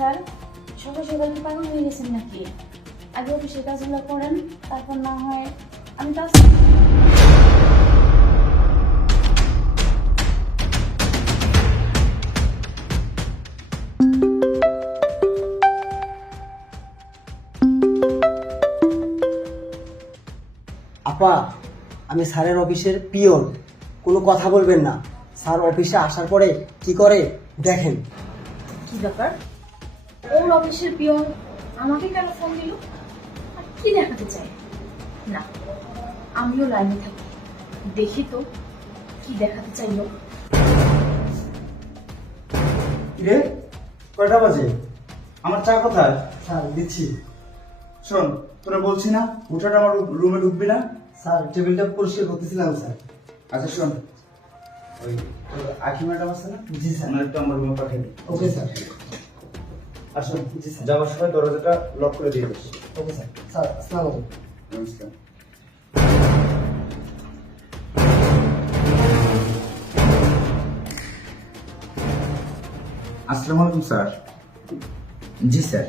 Sir, সকাল সকাল কি পাগল হয়ে গেছেন নাকি? আগে অফিসের কাজগুলো করেন, তারপর না হয় আমি কাজ। আপা, আমি স্যারের অফিসের পিয়ন, কোনো কথা বলবেন না। স্যার অফিসে আসার পরে কি করে দেখেন। কি ব্যাপার? ওর অফিসের পিয়ন আমাকে কেন ফোন দিল? আর কি দেখাতে চায়? না, আমিও লাইনে থাকি, দেখি তো কি দেখাতে চাইলো। রে কয়টা বাজে? আমার চা কোথায়? স্যার দিচ্ছি। শোন, তোরা বলছি না হুটার আমার রুমে ঢুকবি না। স্যার টেবিলটা পরিষ্কার করতেছিলাম স্যার। আচ্ছা শোন, ওই আখি ম্যাডাম আছে না? জি স্যার। ওনার একটু আমার রুমে পাঠিয়ে দিই। Okay sir. আর শোন, জি স্যার। যাওয়ার সময় দরজাটা লক করে দিয়ে দিস। Okay sir. স্যার আসসালামু আলাইকুম। নমস্কার। আসসালামু আলাইকুম স্যার। জি স্যার।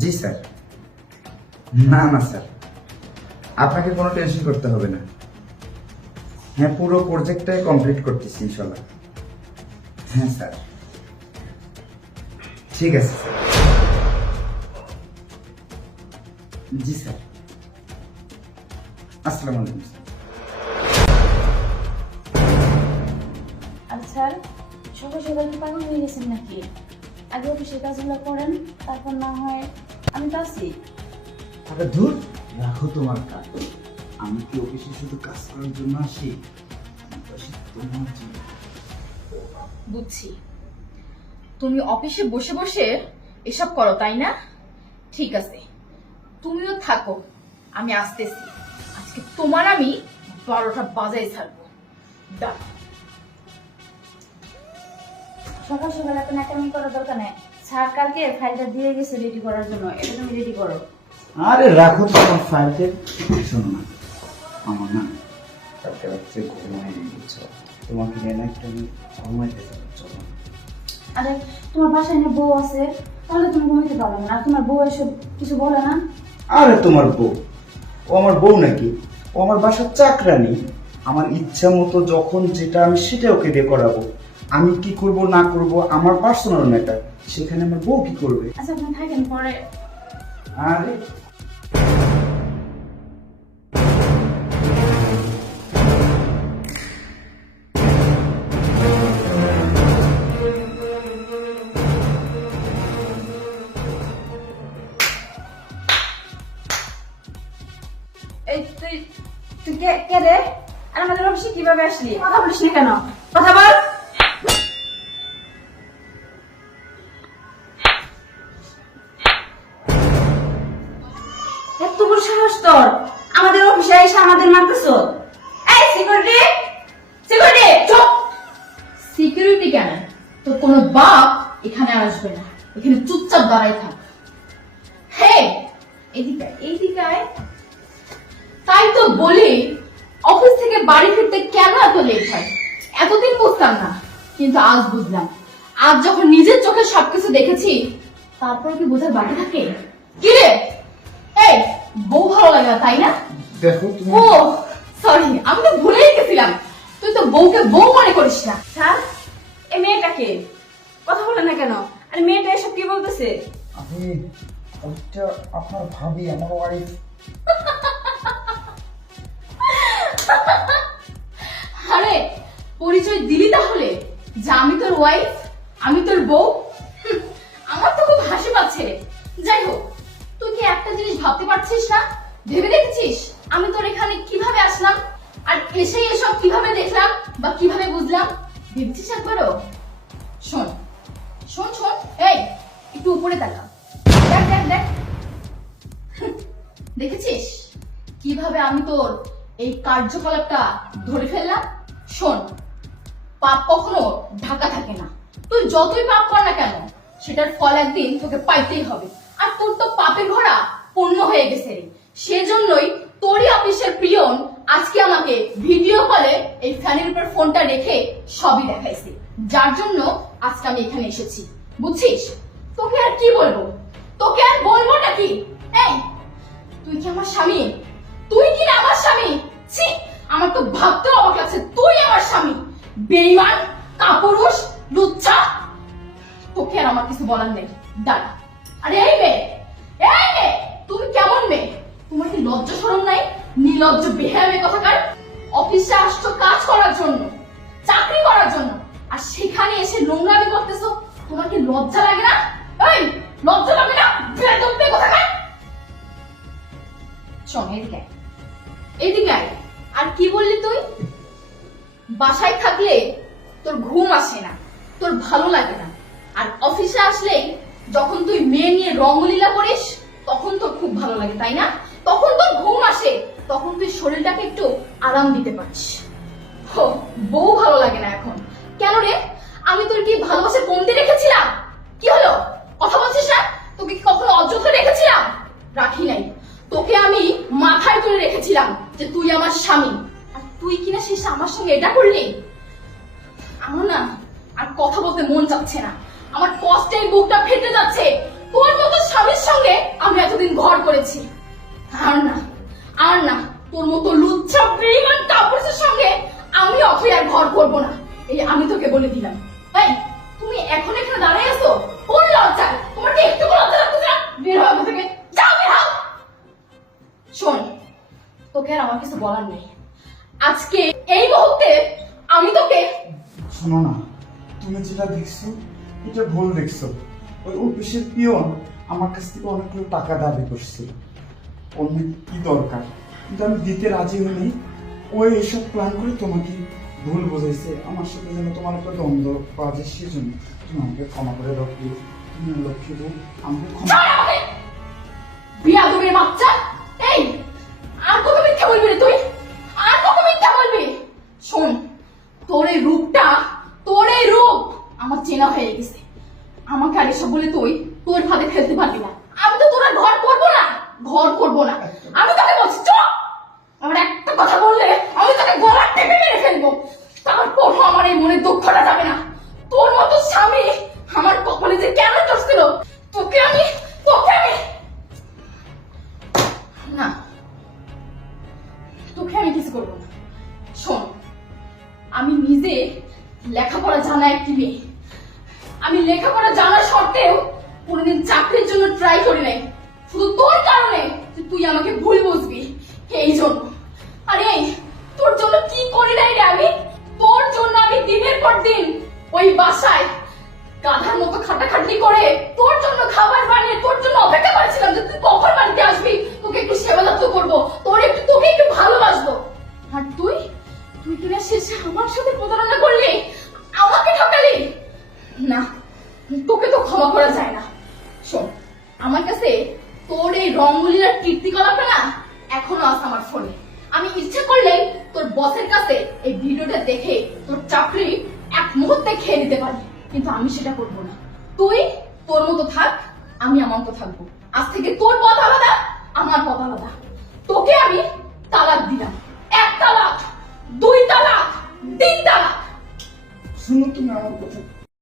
জি স্যার। না না স্যার, আপনাকে কোনো টেনশন করতে হবে না। হ্যাঁ, পুরো প্রজেক্টটাই কমপ্লিট করতেছি ইনশাল্লাহ। হ্যাঁ স্যার, ঠিক আছে স্যার। জি স্যার। আসসালামু আলাইকুম স্যার। আর স্যার, সকাল সকাল কি পাগল হয়ে গেছেন নাকি? আগে অফিসের কাজগুলো করেন, তারপর না হয় আমি তো আছি। আরে ধুর, রাখো তোমার কাজ। আমি কি অফিসে শুধু কাজ করার জন্য আসি? আমি তো আসি তোমার জন্য। বুঝছি, তুমি অফিসে বসে বসে এসব করো তাই না? ঠিক আছে, তুমিও থাকো, আমি আসতেছি। আজকে তোমার আমি 12টা বাজায় ছাড়বো। দাও। সকাল সকাল এত নাকামি করার দরকার নেই। স্যার কালকে ফাইলটা দিয়ে গেছে রেডি করার জন্য, এটা তুমি রেডি করো। আরে রাখো তোমার ফাইলকে। শোনো না, আমার না কালকে রাত্রে ঘুমাই বুঝছো, তোমাকে নিয়ে না একটু আমি ঘুমাইতে যাবো, চলো। আরে তোমার বাসায় না বউ আছে, তাহলে তুমি ঘুমাইতে পারো না? আর তোমার বউ এসব কিছু বলে না? আরে তোমার বউ, ও আমার বউ নাকি? ও আমার বাসার চাকরানি। আমার ইচ্ছা মতো যখন যেটা আমি সেটা ওকে দিয়ে করাবো। আমি কি করব না করব আমার পার্সোনাল ম্যাটার, সেখানে আমার বউ কি করবে? আচ্ছা আপনি থাকেন, পরে। আরে এই তুই তুই কে কে রে? আর আমাদের অফিসে কিভাবে আসলি? কথা বলিস না কেন? কথা বল। এত বড় সাহস তোর, আমাদের অফিসে এসে আমাদের মারতেছ? এই সিকিউরিটি, সিকিউরিটি চুপ। সিকিউরিটি কেন? তো কোনো বাপ এখানে আসবে না, এখানে চুপচাপ দাঁড়াই থাক। হে, এদিকে আয়, এদিকে আয়। তাই তো বলি, অফিস থেকে বাড়ি ফিরতে কেন এত লেট হয়? এতদিন বুঝতাম না, কিন্তু আজ বুঝলাম। আজ যখন নিজের চোখে সবকিছু দেখেছি, তারপর কি বোঝার বাকি থাকে? কি রে, এই বউ ভালো লাগে না তাই না? দেখো তুমি। ও সরি, আমি তো ভুলেই গেছিলাম, তুই তো বউকে বউ মনে করিস না। স্যার, এই মেয়েটাকে কথা বলে না কেন? আর মেয়েটা এসব কি বলতেছে? আমি ওইটা আপনার ভাবি, আমার ওয়াইফ। আরে পরিচয় দিলি তাহলে যে আমি তোর ওয়াইফ, আমি তোর বউ? হুম, আমার তো খুব হাসি পাচ্ছে। যাই হোক, তুই কি একটা জিনিস ভাবতে পারছিস না? ভেবে দেখেছিস আমি তোর এখানে কিভাবে আসলাম, আর এসেই এসব কিভাবে দেখলাম বা কিভাবে বুঝলাম? ভেবেছিস একবারও? শোন শোন শোন, এই একটু উপরে তাকা, দেখ দেখ দেখ। হুম, দেখেছিস কিভাবে আমি তোর এই কার্যকলাপটা ধরে ফেললাম? শোন, পাপ কখনো ঢাকা থাকে না। তুই যতই পাপ কর না কেন, সেটার ফল একদিন তোকে পাইতেই হবে। আর তোর তো পাপের ঘোড়া পূর্ণ হয়ে গেছে। সেজন্যই তোরই অফিসের পিয়ন আজকে আমাকে ভিডিও কলে এই ফ্যানের উপর ফোনটা রেখে সবই দেখাইছে, যার জন্য আজকে আমি এখানে এসেছি। বুঝছিস? তোকে আর কি বলবো, তোকে আর বলবো নাকি? এই তুই কি আমার স্বামী? তুই কি না আমার স্বামী? ছি, আমার তো ভাবতে অবাক লাগছে তুই আমার স্বামী। বেঈমান, কাপুরুষ, লুচ্চা। তোকে আর আমার কিছু বলার নেই, দাঁড়া। আরে এই মেয়ে, এই মেয়ে, তুমি কেমন মেয়ে? তোমার কি লজ্জা শরম নাই? নির্লজ্জ বেহায়া কথাকার। অফিসে আসছো কাজ করার জন্য, চাকরি করার জন্য, আর সেখানে এসে নোংরামি করতেছো। তোমার কি লজ্জা লাগে না? এই লজ্জা লাগে না? বেয়াদব মেয়ে কথাকার। শোন, এদিকে আয়, এদিকে আয়। আর কি বললি তুই? বাসায় থাকলে তোর ঘুম আসে না, তোর ভালো লাগে না, আর অফিসে আসলেই যখন তুই মেয়ে নিয়ে রঙলীলা করিস তখন তোর খুব ভালো লাগে, তাই না? তখন তোর ঘুম আসে, তখন তুই শরীরটাকে একটু আরাম দিতে পারিস। হো, বউ ভালো লাগে না এখন কেন রে? আমি তোর কি ভালোবাসা কমতে রেখেছিলাম? কি হলো, কথা বলছিস না? তোকে কি কখনো অযথা রেখেছিলাম? রাখি নাই, তোকে আমি মাথায় তুলে রেখেছিলাম যে তুই আমার স্বামী, আর তুই কিনা শেষে আমার সঙ্গে এটা করলি। আমার না আর কথা বলতে মন যাচ্ছে না, আমার কষ্টে বুকটা ফেটে যাচ্ছে। তোর মতো স্বামীর সঙ্গে আমি এতদিন ঘর করেছি, আর না, আর না, তোর মতো লুচ্ছা বেঈমান কাপুরুষের সঙ্গে আমি অথই আর ঘর করব না। এই আমি তোকে বলে দিলাম। এই তুমি এখন এখানে দাঁড়িয়ে আছো, কোন লজ্জা? তোমার কি একটু লজ্জা লাগছে না? বের হও এখান থেকে, যাও বের হও। শোন, তোকে আর আমার কিছু বলার নেই। আজকে এই মুহূর্তে আমি তোকে। শোনো না, তুমি যেটা দেখছো এটা ভুল দেখছো। ওই অফিসের পিয়ন আমার কাছ থেকে অনেকগুলো টাকা দাবি করছে, ওর নাকি কি দরকার, কিন্তু আমি দিতে রাজি হইনি। ওই এসব প্ল্যান করে তোমাকে ভুল বোঝাইছে, আমার সাথে যেন তোমার একটা দ্বন্দ্ব পাওয়া যায়, সেজন্য তুমি আমাকে ক্ষমা করে দাও প্লিজ। তুমি লক্ষ্মী বউ, আমাকে ক্ষমা। বিয়াদবের বাচ্চা, এই আর কত মিথ্যা বলবি রে তুই? আর কত মিথ্যা বলবি? শোন, তোর এই রূপটা, তোর এই রূপ আমার চেনা হয়ে গেছে। আমাকে আর এসব বলে তুই তোর ভাবে ফেলতে পারবি না। আমি তো তোর আর ঘর করবো না, ঘর করবো না। আমি তোকে বলছি চল, আমার একটা কথা বললে আমি তোকে গলা টেপে মেরে ফেলবো। তারপর আমার এই মনে দুঃখটা যাবে না। তোর মতো স্বামী আমার কপালে যে কেন চড়ছিল, তোকে আমি না, তোকে আমি কিছু করবো না। শোন, আমি নিজে লেখাপড়া জানা একটি মেয়ে। আমি লেখাপড়া জানা সত্ত্বেও কোনোদিন চাকরির জন্য ট্রাই করি নাই, শুধু তোর কারণে যে তুই আমাকে ভুল বুঝবি এই জন্য। আরে তোর জন্য কি করি নাই রে আমি? তোর জন্য আমি দিনের পর দিন ওই বাসায় গাধার মতো খাটাখাটনি করে তোর জন্য খাবার বানিয়ে তোর জন্য অপেক্ষা করেছিলাম যে তুই কখন বাড়িতে আসবি, তোকে একটু সেবা যত্ন করবো, তোকে একটু ভালোবাসবো। আর তুই কিনা শেষে আমার সাথে প্রতারণা করলি, আমাকে ঠকালি। না, তোকে তো ক্ষমা করা যায় না। শোন, আমার কাছে তোর এই রঙ্গলীলার কীর্তিকলাপটা না এখনো আছে আমার ফোনে। আমি ইচ্ছে করলেই তোর বসের কাছে এই ভিডিওটা দেখে তোর চাকরি এক মুহূর্তে খেয়ে নিতে পারি, কিন্তু আমি সেটা করবো না। তুই তোর মতো থাক, আমি আমার মতো থাকবো। আজ থেকে তোর পথ আলাদা, আমার পথ আলাদা। তোকে আমি তালাক দিলাম, 1 তালাক, 2 তালাক, 3 তালাক। শুনো তুমি আমার কথা।